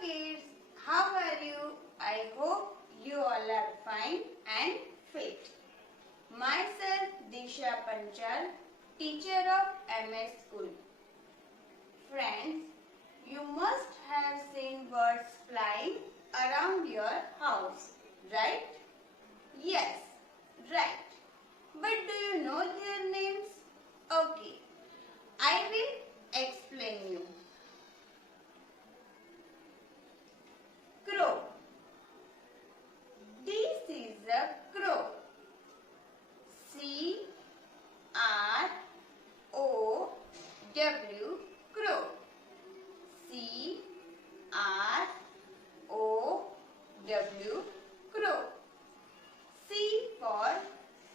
kids, how are you? I hope you all are fine and fit. Myself Disha Panchal, teacher of MS School. Friends, you must have seen birds flying around your house, right? Yes, right. But do you know their names? Okay, I will explain you. Crow. This is a crow. C R O W crow. C R O W crow. C for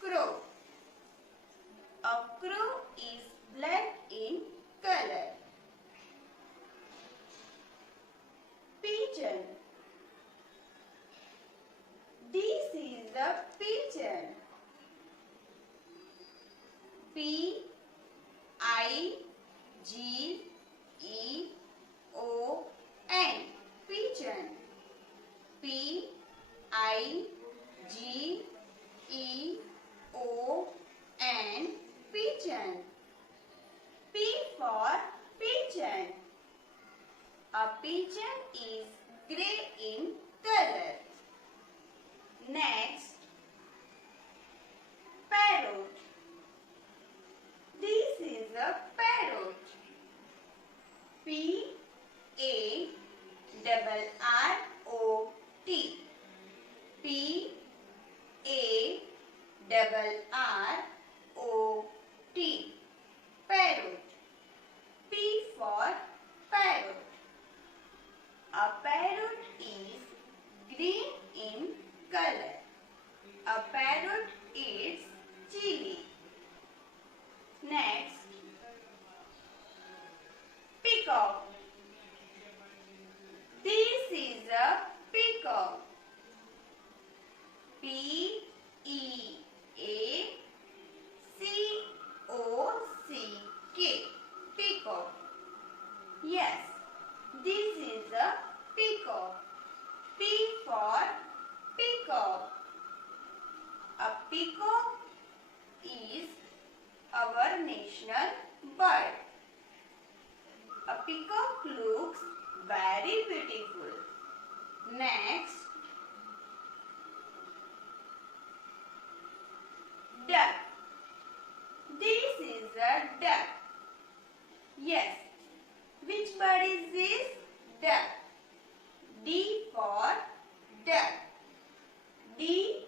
crow. A crow is black in color. Pigeon. This is a pigeon. P I G E O N. Pigeon. P I G E O N. Pigeon. P for pigeon. A pigeon is grey in color. Next, parrot. This is a parrot. P A R R O T. P A R R O T. Parrot. P for parrot. A parrot is green in color. A parrot eats chili. Next, peacock. This is a peacock. P E A C O C K. Peacock. Yes, this is a peacock. P for peacock. A peacock is our national bird. A peacock looks very beautiful. Next, duck. This is a duck. Yes, which bird is this? Duck. D for duck. D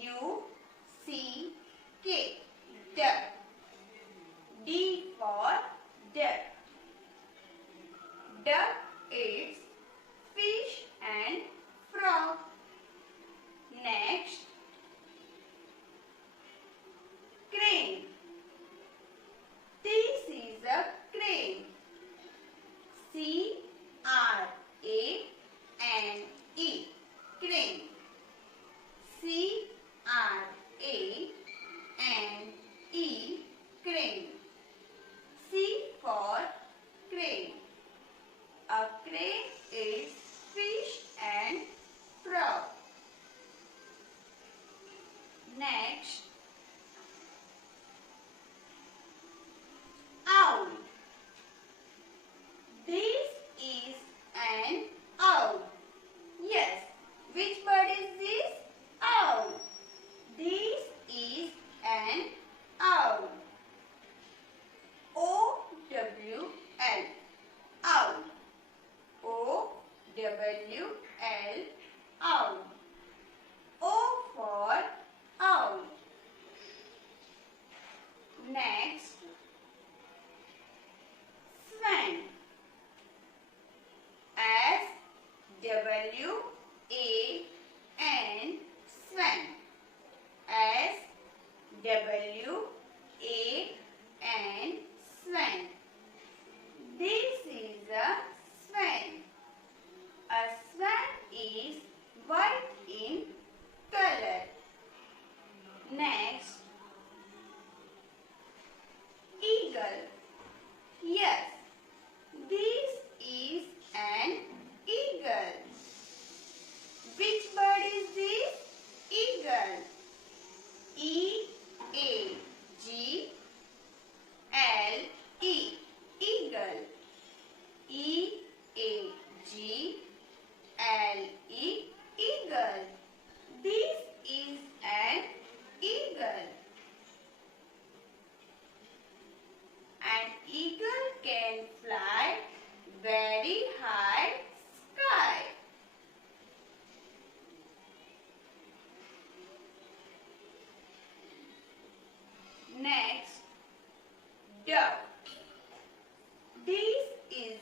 U C K. Duck. D for duck. Duck eats fish and frog. Next, crane. This is a crane. C R A N E. Crane. C R A N E. Crane. C for crane. A crane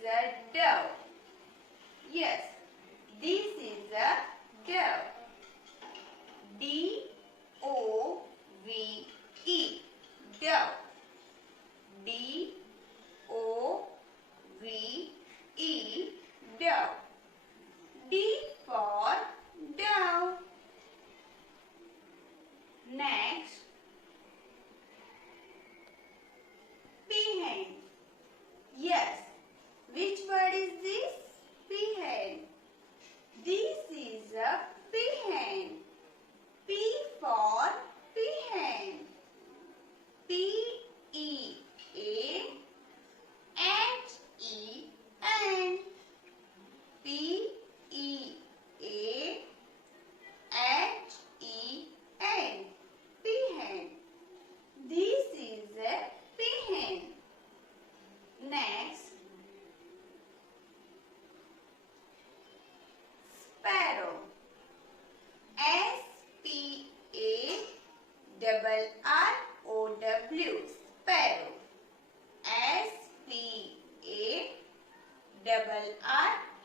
a dove. Yes, this is a dove. D-O-V-E, dove. D-O-V-E, dove. D for dove. Next, peahen. Yes, which word is this? Peahen. This is a peahen. P for peahen. P-E-A-H-E-N. P-E-A-H-E-N. Peahen. This is a peahen. Next, sparrow. S-P-A-R-R-O-W. Sparrow. S-P-A-R-R-O-W.